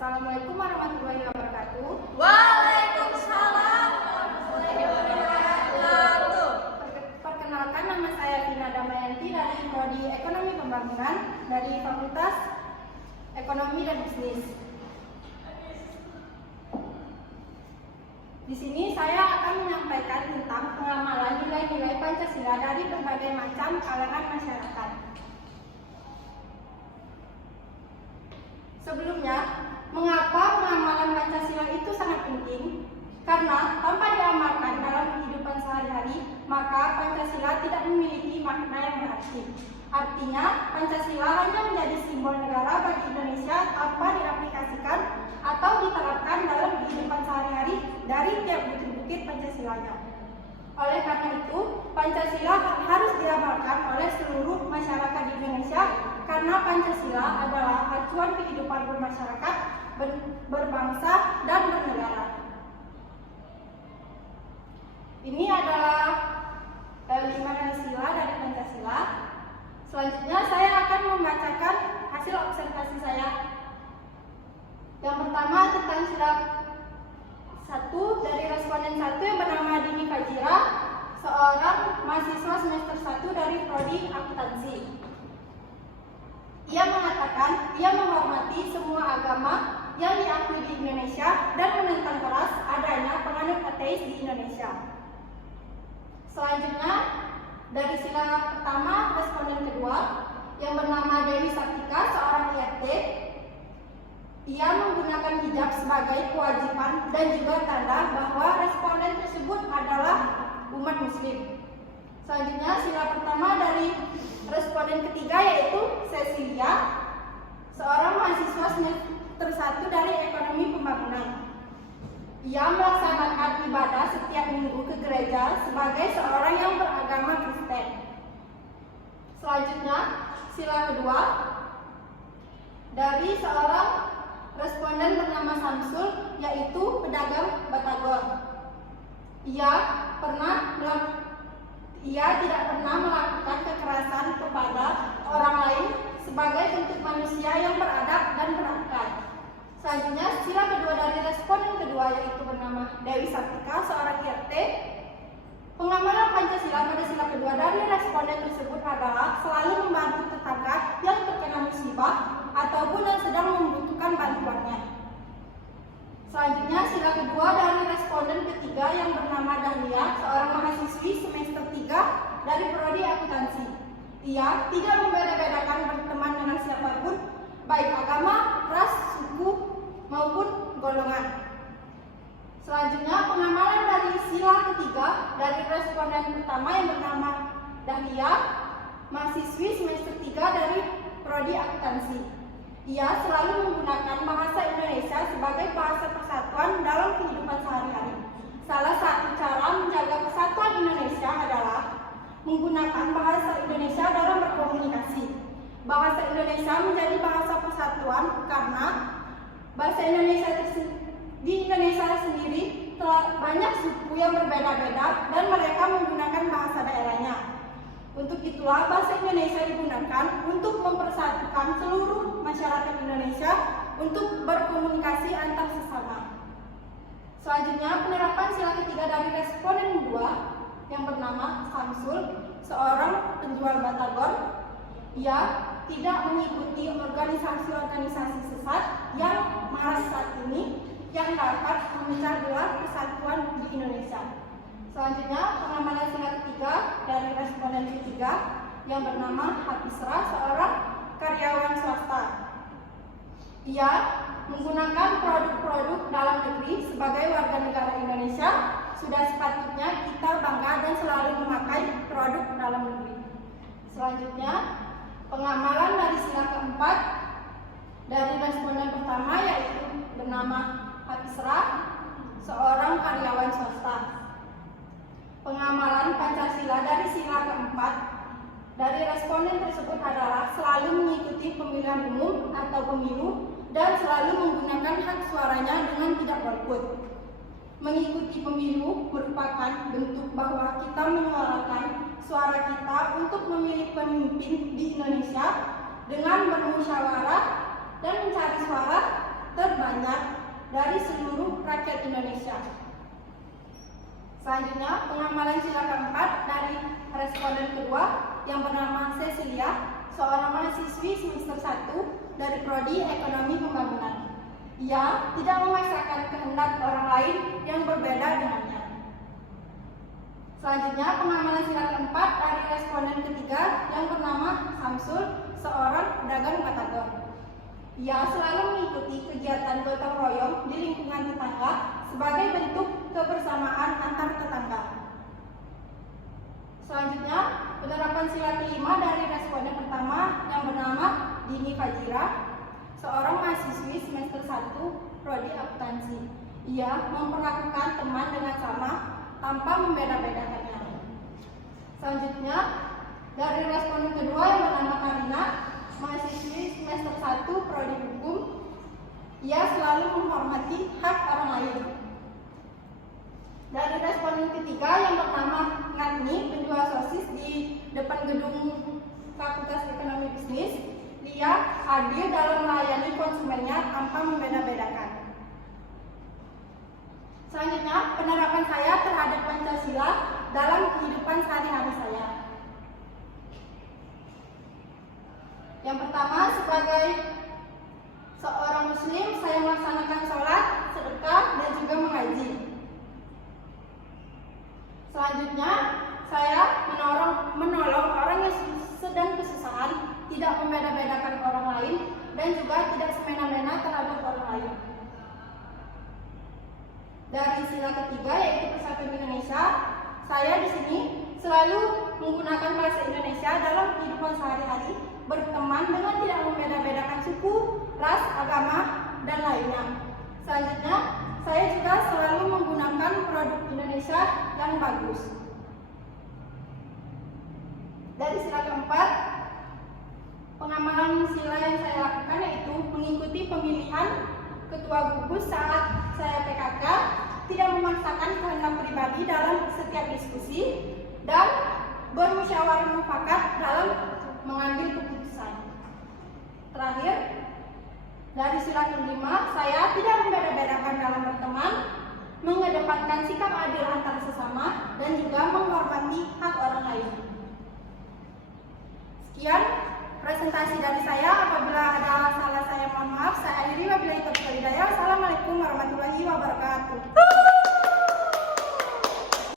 Assalamualaikum warahmatullahi wabarakatuh. Waalaikumsalam warahmatullahi wabarakatuh. Perkenalkan, nama saya Vina Damayanti dari Prodi Ekonomi Pembangunan dari Fakultas Ekonomi dan Bisnis. Di sini saya akan menyampaikan tentang pengamalan nilai-nilai Pancasila dari berbagai macam kalangan masyarakat. Sebelumnya, mengapa pengamalan Pancasila itu sangat penting? Karena tanpa diamalkan dalam kehidupan sehari-hari, maka Pancasila tidak memiliki makna yang berarti. Artinya, Pancasila hanya menjadi simbol negara bagi Indonesia tanpa diaplikasikan atau diterapkan dalam kehidupan sehari-hari dari tiap butir-butir Pancasilanya. Oleh karena itu, Pancasila harus diamalkan oleh seluruh masyarakat di Indonesia karena Pancasila adalah acuan kehidupan bermasyarakat, berbangsa, dan bernegara. Ini adalah 5 sila dari Pancasila. Selanjutnya saya akan membacakan hasil observasi saya. Yang pertama tentang sila 1 dari responden 1 yang bernama Dini Fajira, seorang mahasiswa semester 1 dari Prodi Akuntansi. Ia mengatakan ia menghormati semua agama yang diakui di Indonesia dan menentang keras adanya penganut ateis di Indonesia. Selanjutnya, dari sila pertama, responden kedua yang bernama Dewi Saktika, seorang IRT. Ia menggunakan hijab sebagai kewajiban dan juga tanda bahwa responden tersebut adalah umat muslim. Selanjutnya, sila pertama dari responden ketiga yaitu Cecilia, seorang mahasiswa semester 1 dari Ekonomi Pembangunan. Ia melaksanakan ibadah setiap minggu ke gereja sebagai seorang yang beragama Kristen. Selanjutnya, sila kedua dari seorang responden bernama Samsul, yaitu pedagang batagor. Ia tidak pernah melakukan kekerasan kepada orang lain sebagai bentuk manusia yang beradab dan berakal. Selanjutnya, sila kedua dari responden kedua yaitu bernama Dewi Saktika, seorang IRT. Pengamalan Pancasila pada sila kedua dari responden tersebut adalah selalu membantu tetangga yang terkena musibah ataupun yang sedang membutuhkan bantuannya. Selanjutnya, sila kedua dari responden ketiga yang bernama Dahlia, seorang mahasiswi semester 3 dari Prodi Akuntansi. Ia tidak membeda-bedakan berteman dengan siapapun, baik agama, ras, suku, maupun golongan. Selanjutnya, pengamalan dari sila ketiga dari responden pertama yang bernama Dahlia, mahasiswi semester 3 dari Prodi Akuntansi. Ia selalu menggunakan bahasa Indonesia sebagai bahasa persatuan dalam kehidupan sehari-hari. Salah satu cara menjaga persatuan Indonesia adalah menggunakan bahasa Indonesia dalam berkomunikasi. Bahasa Indonesia menjadi bahasa persatuan karena bahasa Indonesia di Indonesia sendiri telah banyak suku yang berbeda-beda dan mereka menggunakan bahasa daerahnya. Untuk itulah bahasa Indonesia digunakan untuk mempersatukan seluruh masyarakat Indonesia untuk berkomunikasi antar sesama. Selanjutnya, penerapan sila ketiga dari responden 2 yang bernama Samsul, seorang penjual batagor. Ia tidak mengikuti organisasi-organisasi sesat yang malah saat ini yang dapat memecah belah persatuan di Indonesia. Selanjutnya, pengamalan sila ketiga dari responden ketiga yang bernama Hapisra, seorang karyawan swasta. Ia menggunakan produk-produk dalam negeri sebagai warga negara Indonesia. Sudah sepatutnya kita bangga dan selalu memakai produk dalam negeri. Selanjutnya, pengamalan dari sila keempat dari responden pertama yaitu bernama Hapisra, seorang karyawan swasta. Pengamalan Pancasila dari sila keempat dari responden tersebut adalah selalu mengikuti pemilihan umum atau pemilu dan selalu menggunakan hak suaranya dengan tidak golput. Mengikuti pemilu merupakan bentuk bahwa kita menyuarakan suara kita untuk memilih pemimpin di Indonesia dengan bermusyawarah dan mencari suara terbanyak. banyak dari seluruh rakyat Indonesia. Selanjutnya, pengamalan sila keempat dari responden kedua yang bernama Cecilia, seorang mahasiswi semester 1 dari Prodi Ekonomi Pembangunan. Ia tidak memaksakan kehendak orang lain yang berbeda dengannya. Selanjutnya, pengamalan sila keempat dari responden ketiga yang bernama Samsul, seorang pedagang batagor. Ia selalu mengikuti kegiatan gotong royong di lingkungan tetangga sebagai bentuk kebersamaan antar tetangga. Selanjutnya, penerapan sila kelima dari responden pertama yang bernama Dini Fajira, seorang mahasiswi semester 1 Prodi Akuntansi. Ia memperlakukan teman dengan sama tanpa membeda-bedakannya. Selanjutnya, dari responden kedua yang bernama Karina, mahasiswi semester 1 Prodi Hukum, ia selalu menghormati hak orang lain. Dari responden ketiga yang bernama Ngatni, penjual sosis di depan gedung Fakultas Ekonomi Bisnis, dia adil dalam melayani konsumennya tanpa membeda-bedakan. Selanjutnya, penerapan saya terhadap Pancasila dalam kehidupan sehari-hari saya. Yang pertama, sebagai seorang muslim, saya melaksanakan sholat, sedekah, dan juga mengaji. Selanjutnya, saya menolong orang yang sedang kesusahan, tidak membeda-bedakan orang lain, dan juga tidak semena-mena terhadap orang lain. Dari sila ketiga, yaitu Persatuan Indonesia, saya di sini selalu menggunakan bahasa Indonesia dalam kehidupan sehari-hari, berteman dengan tidak membeda-bedakan suku, ras, agama, dan lainnya. Selanjutnya, saya juga selalu menggunakan produk Indonesia yang bagus. Dari sila keempat, pengamalan sila yang saya lakukan yaitu mengikuti pemilihan ketua gugus saat saya PKK, tidak memaksakan kehendak pribadi dalam setiap diskusi, dan bermusyawarah mufakat dalam mengambil keputusan. Terakhir, dari sila kelima, saya tidak membeda-bedakan dalam berteman, mengedepankan sikap adil antar sesama, dan juga menghormati hak orang lain. Sekian presentasi dari saya. Apabila ada salah saya mohon maaf. Saya akhiri wabillahi taufiq wal hidayah. Assalamualaikum warahmatullahi wabarakatuh.